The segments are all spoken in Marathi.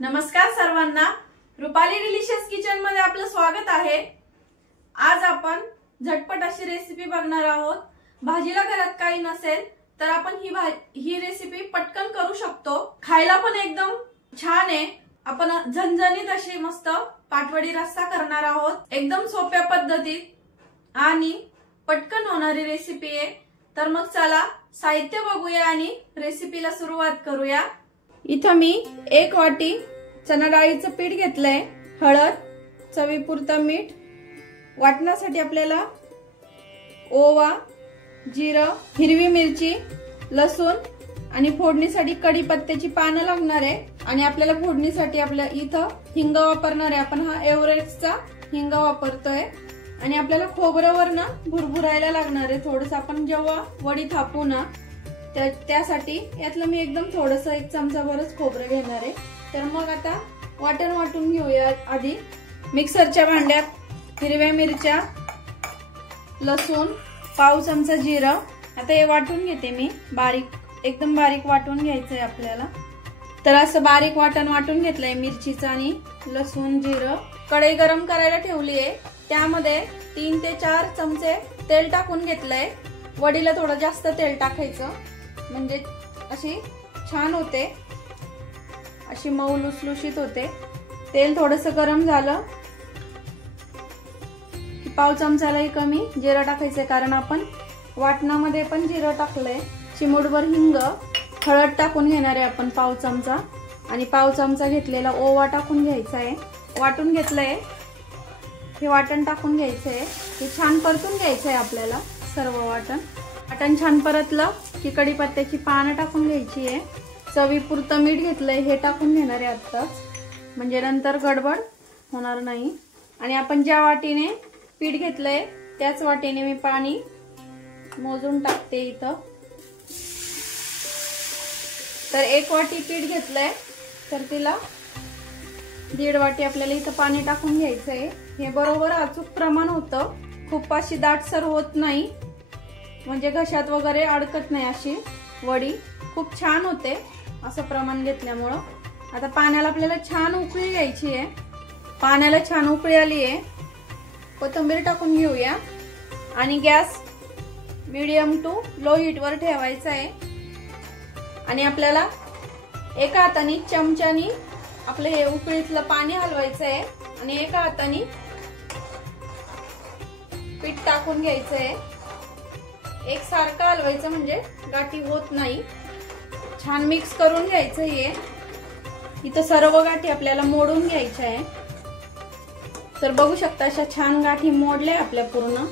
नमस्कार सर्वांना, रुपाली डिलिशियस किचन मध्ये आपलं स्वागत आहे। आज आपण झटपट अशी रेसिपी बघणार आहोत। भाजीला घरात काही नसेल तर आपण ही रेसिपी पटकन करू शकतो। खायला पण एकदम छान आहे। आपण झणझणीत अशी मस्त पाटवडी रस्सा करणार आहोत, एकदम सोप्या पद्धतीत आणि पटकन होणारी रेसिपी आहे। तर मग चला साहित्य बघूया आणि रेसिपीला सुरुवात करूया। इथं मी 1 वाटी चना डाळीचं पीठ घेतलंय, हळद, चवीपुरतं मीठ, वाटण्यासाठी आपल्याला ओवा, जिरं, हिरवी मिरची, लसूण आणि फोडणीसाठी कढीपत्त्याची पानं लागणार आहे। आणि आपल्याला फोडणीसाठी आपल्या इथं हिंग वापरणार आहे। आपण हा एव्हरेस्टचा हिंग वापरतोय। आणि आपल्याला खोबऱ्यावरनं भुरभुरायला लागणार आहे थोडंसं। आपण जेव्हा वडी थापू ना त्यासाठी यातलं मी एकदम थोडंसं 1 चमचा भरच खोबरं घेणार आहे। तर मग आता वाटून घेऊया। आधी मिक्सरच्या भांड्यात हिरव्या मिरच्या, लसूण, पाव चमचा जिरं, आता हे वाटून घेते मी बारीक, एकदम बारीक वाटून घ्यायचंय आपल्याला। तर असं बारीक वाटून घेतलंय मिरचीचं आणि लसूण, जिरं। कढई गरम करायला ठेवली आहे, त्यामध्ये 3 ते 4 चमचे तेल टाकून घेतलंय। वडीला थोडं जास्त तेल टाकायचं म्हणजे अशी छान होते, अशी मऊ लुसलुशीत होते। तेल थोडंसं गरम झालं की पाव चमचालाही कमी जिरं टाकायचंय, कारण आपण वाटणामध्ये पण जिरं टाकलंय। चिमूटभर हिंग, हळद टाकून घेणार आहे आपण पाव चमचा, आणि पाव चमचा घेतलेला ओवा टाकून घ्यायचा आहे। वाटून घेतलंय, हे वाटण टाकून घ्यायचंय। हे छान परतून घ्यायचंय आपल्याला सर्व वाटण छान परतलं की कढीपत्त्याची पानं टाकून घ्यायची आहे। चवीपुरतं मीठ घेतलंय, हे टाकून घेणार आहे आत्ताच, म्हणजे नंतर गडबड होणार नाही। आणि आपण ज्या वाटीने पीठ घेतलंय त्याच वाटीने मी पाणी मोजून टाकते इथं। तर 1 वाटी पीठ घेतलंय तर तिला 1.5 वाटी आपल्याला इथं पाणी टाकून घ्यायचंय। हे बरोबर अचूक प्रमाण होतं, खूप अशी दाटसर होत नाही, म्हणजे घशात वगैरे अडकत नाही। अशी वडी खूप छान होते असं प्रमाण घेतल्यामुळं। आता पाण्याला आपल्याला छान उकळी घ्यायची आहे। पाण्याला छान उकळी आली आहे, कोथिंबीर टाकून घेऊया आणि gas medium to low heat वर ठेवायचा आहे। आणि आपल्याला एका हाताने चमच्यानी आपलं हे उकळीतलं पाणी हलवायचं आहे आणि एका हाताने पीठ टाकून घ्यायचं आहे। एकसारखं हलवायचं म्हणजे गाठी होत नाही। छान मिक्स करून घ्यायचं हे। इथं सर्व गाठी आपल्याला मोडून घ्यायच्या आहे। तर बघू शकता अशा छान गाठी मोडल्या आपल्या पूर्ण।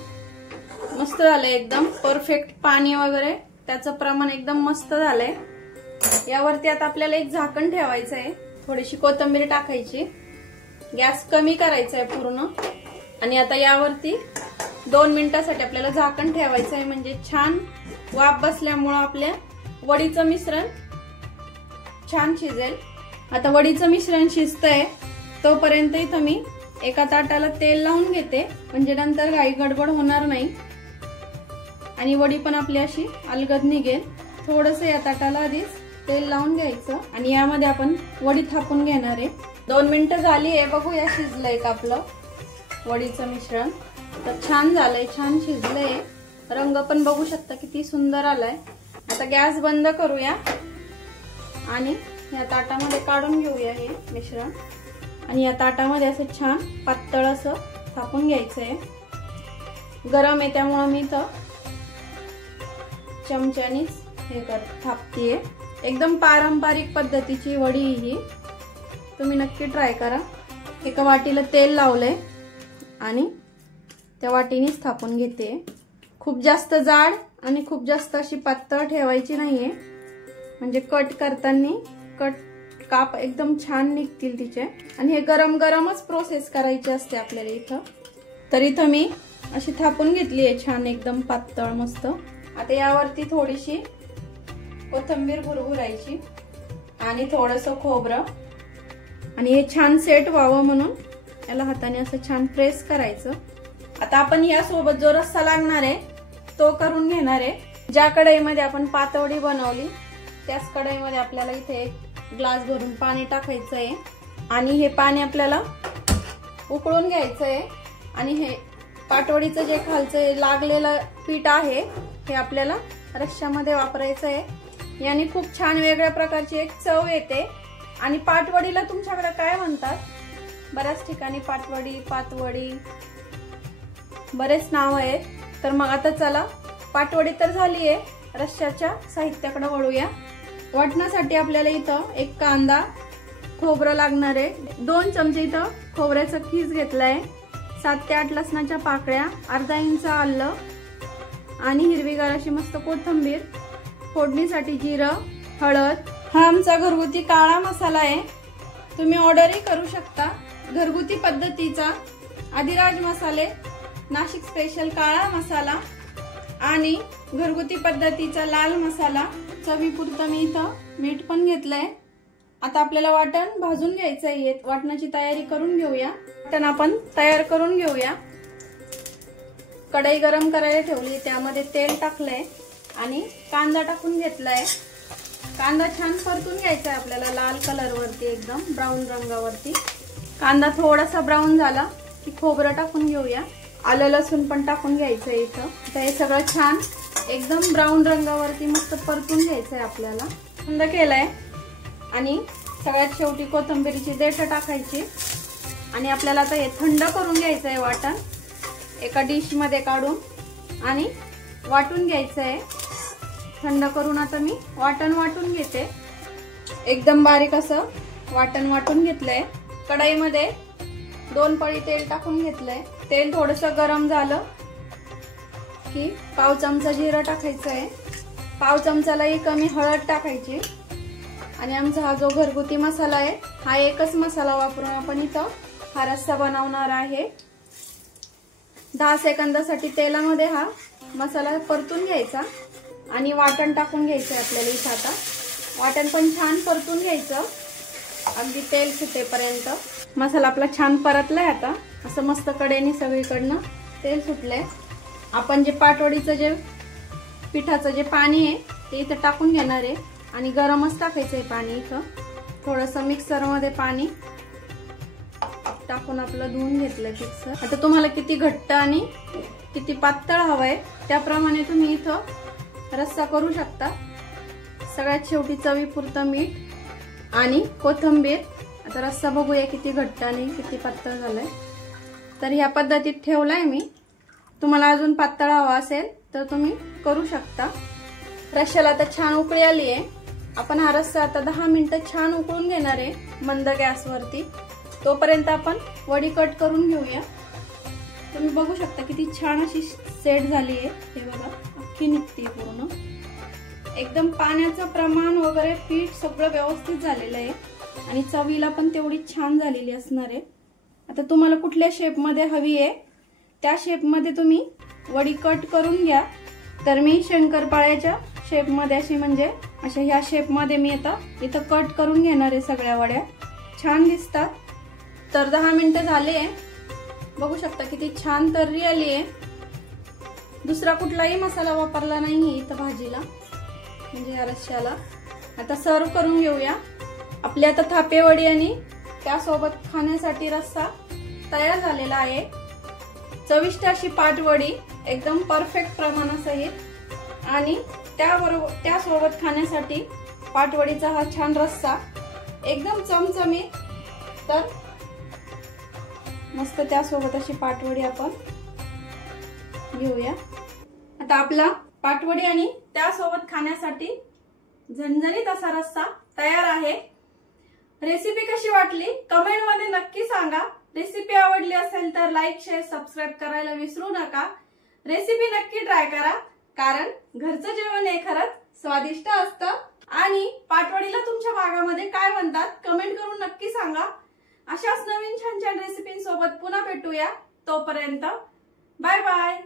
मस्त झालंय, एकदम परफेक्ट पाणी वगैरे त्याचं प्रमाण एकदम मस्त झालंय। यावरती आता आपल्याला एक झाकण ठेवायचं आहे, थोडीशी कोथिंबीर टाकायची, गॅस कमी करायचा आहे पूर्ण। आणि आता यावरती 2 मिनिटांसाठी आपल्याला झाकण ठेवायचं आहे, म्हणजे छान वाफ बसल्यामुळे आपल्या वडीचं मिश्रण छान शिजेल। आता वडीचं मिश्रण शिजतंय तोपर्यंत इथं मी एका ताटाला तेल लावून घेते, म्हणजे नंतर घाई गडबड होणार नाही आणि वडी पण आपली अशी अलगद निघेल। थोडंसं या ताटाला आधीच तेल लावून घ्यायचं आणि यामध्ये आपण वडी थापून घेणार आहे। 2 मिनिटं झाली आहे, बघूया शिजलंय का आपलं वडीचं मिश्रण। तर छान झालंय, छान शिजलंय, रंग पण बघू शकता किती सुंदर आलाय। आता गॅस बंद करूया आणि या ताटामध्ये काढून घेऊया हे मिश्रण। आणि या ताटामध्ये असं छान पातळ असं थापून घ्यायचंय। गरम आहे त्यामुळे मी इथं चमच्यानीच हे थापतीये। एकदम पारंपरिक पद्धतीची वडी ही, तुम्ही नक्की ट्राय करा। एका वाटीला तेल लावलंय आणि त्या वाटीनेच थापून घेते। खूप जास्त जाड आणि खूप जास्त अशी पातळ ठेवायची नाहीये, म्हणजे कट करताना काप एकदम छान निघतील तिचे। आणि हे गरम गरमच प्रोसेस करायची असते आपल्याला इथं। तर इथं मी अशी थापून घेतली आहे छान एकदम पातळ मस्त। आता यावरती थोडीशी कोथिंबीर भुरभुरायची आणि थोडंसं खोबरं, आणि हे छान सेट व्हावं म्हणून याला हाताने असं छान प्रेस करायचं। आता आपण यासोबत जो रस्सा लागणार आहे तो करून घेणार आहे। ज्या कढईमध्ये आपण पातवडी बनवली त्याच कढईमध्ये आपल्याला इथे 1 ग्लास भरून पाणी टाकायचं आहे आणि हे पाणी आपल्याला उकळून घ्यायचं आहे आणि हे पाटवडीचं जे खालचं लागलेलं पीठ आहे हे आपल्याला रश्श्यामध्ये वापरायचं आहे। याने खूप छान वेगळ्या प्रकारची एक चव येते। आणि पाटवडीला तुमच्याकडे काय म्हणतात? बऱ्याच ठिकाणी पाटवडी, पातवडी बरेच नाव आहेत। तर मग आता चला पाटवडी तर झाली आहे, रश्श्याच्या साहित्याकडे वळूया। वाटण्यासाठी आपल्याला इथं एक कांदा, खोबरं लागणार आहे, 2 चमचे इथं खोबऱ्याचा खीस घेतलाय, 7 ते 8 लसणाच्या पाकळ्या, अर्धा इंच आलं आणि हिरवीगार अशी मस्त कोथिंबीर, फोडणीसाठी जिरं, हळद। हा आमचा घरगुती काळा मसाला आहे, तुम्ही ऑर्डरही करू शकता। घरगुती पद्धतीचा आदिराज मसाले, नाशिक स्पेशल काळा मसाला आणि घरगुती पद्धतीचा लाल मसाला, चवीपुरतं मी इथं मीठ पण घेतलंय। आता आपल्याला वाटण भाजून घ्यायचं आहे, वाटणाची तयारी करून घेऊया। वाटण आपण तयार करून घेऊया। कढई गरम करायला ठेवली, त्यामध्ये तेल टाकलंय आणि कांदा टाकून घेतलाय। कांदा छान परतून घ्यायचा आहे आपल्याला लाल कलर वरती, एकदम ब्राऊन रंगावरती। कांदा थोडासा ब्राऊन झाला की खोबरं टाकून घेऊया, आलं लसूण पण टाकून घ्यायचं आहे इथं। आता हे सगळं छान एकदम ब्राऊन रंगावरती मस्त परतून घ्यायचं आहे आपल्याला। थंड केलाय आणि सगळ्यात शेवटी कोथिंबीरची देठं टाकायची आणि आपल्याला आता हे थंड करून घ्यायचं आहे वाटण, एका डिश मध्ये काढून आणि वाटून घ्यायचं आहे। थंड करून आता मी वाटण वाटून घेते, एकदम बारीक असं वाटण वाटून घेतलंय। कढईमध्ये 2 पळी तेल टाकून घेतलंय, तेल थोडंसं गरम झालं की पाव चमचा जिरं टाकायचं आहे, पाव चमचालाही कमी हळद टाकायची आणि आमचा हा जो घरगुती मसाला आहे हा एकच मसाला वापरून आपण इथं हा रस्सा बनवणार आहे। 10 सेकंदासाठी तेलामध्ये हा मसाला परतून घ्यायचा आणि वाटण टाकून घ्यायचं आपल्याला इथं। आता वाटण पण छान परतून घ्यायचं अगदी तेल सुटेपर्यंत। मसाला आपला छान परतलाय, आता असं मस्त कडेने सगळीकडनं तेल सुटलंय। आपण जे पाटवडीचं जे पिठाचं जे पाणी आहे ते इथं टाकून घेणार आहे आणि गरमच टाकायचंय पाणी। इथं थोडंसं मिक्सरमध्ये पाणी टाकून आपलं धुवून घेतलंय मिक्सर। आता तुम्हाला किती घट्ट आणि किती पातळ हवंय त्याप्रमाणे तुम्ही इथं रस्सा करू शकता। सगळ्यात शेवटी चवीपुरतं मीठ आणि कोथिंबीर। आता रस्सा बघूया किती घट्ट आणि किती पातळ झालाय। तर ह्या पद्धतीत ठेवलाय मी, तुम्हाला अजून पातळ हवा असेल तर तुम्ही करू शकता। रश्श्याला आता छान उकळी आली आहे, आपण हा रस्सा आता 10 मिनिटं छान उकळून घेणार आहे मंद गॅसवरती। तोपर्यंत आपण वडी कट करून घेऊया। तुम्ही बघू शकता किती छान अशी सेट झाली आहे, हे बघा अख्खी निघते पूर्ण, एकदम पाण्याचं प्रमाण वगैरे पीठ सगळं व्यवस्थित झालेलं आहे आणि चवीला पण तेवढी छान झालेली असणार आहे। आता तुम्हाला कुठल्या शेप मध्ये हवी आहे त्या शेप मध्ये तुम्ही वडी कट करून घ्या। तर मी शंकरपाळ्याच्या शेप मध्ये अशी म्हणजे अशा ह्या शेप मध्ये मी आता इथं कट करून घेणार आहे। सगळ्या वड्या छान दिसतात। तर 10 मिनिटं झाले, बघू शकता किती छान तर्री आली आहे। दुसरा कुठलाही मसाला वापरला नाहीये इथं भाजीला, म्हणजे या रश्श्याला। आता सर्व करून घेऊया। आपली आता थापे वडी आणि त्यासोबत खाण्यासाठी रस्सा तयार झालेला आहे। चविष्ट अशी पाटवडी एकदम परफेक्ट प्रमाणासहित आणि त्यासोबत खाण्यासाठी पाटवडीचा हा छान रस्सा एकदम चमचमीत। तर मस्त त्यासोबत अशी पाटवडी आपण घेऊया। आता आपला पाटवडी आणि त्यासोबत खाण्यासाठी झणझणीत असा रस्सा तयार आहे। रेसिपी कशी वाटली कमेंट मध्ये नक्की सांगा। रेसिपी आवडली असेल तर लाईक, शेअर, सबस्क्राईब करायला विसरू नका। रेसिपी नक्की ट्राय करा, कारण घरचं जेवण हे खरंच स्वादिष्ट असतं। आणि पाटवडीला तुमच्या भागामध्ये काय म्हणतात कमेंट करून नक्की सांगा। अशाच नवीन छान छान रेसिपींसोबत पुन्हा भेटूया, तोपर्यंत बाय बाय।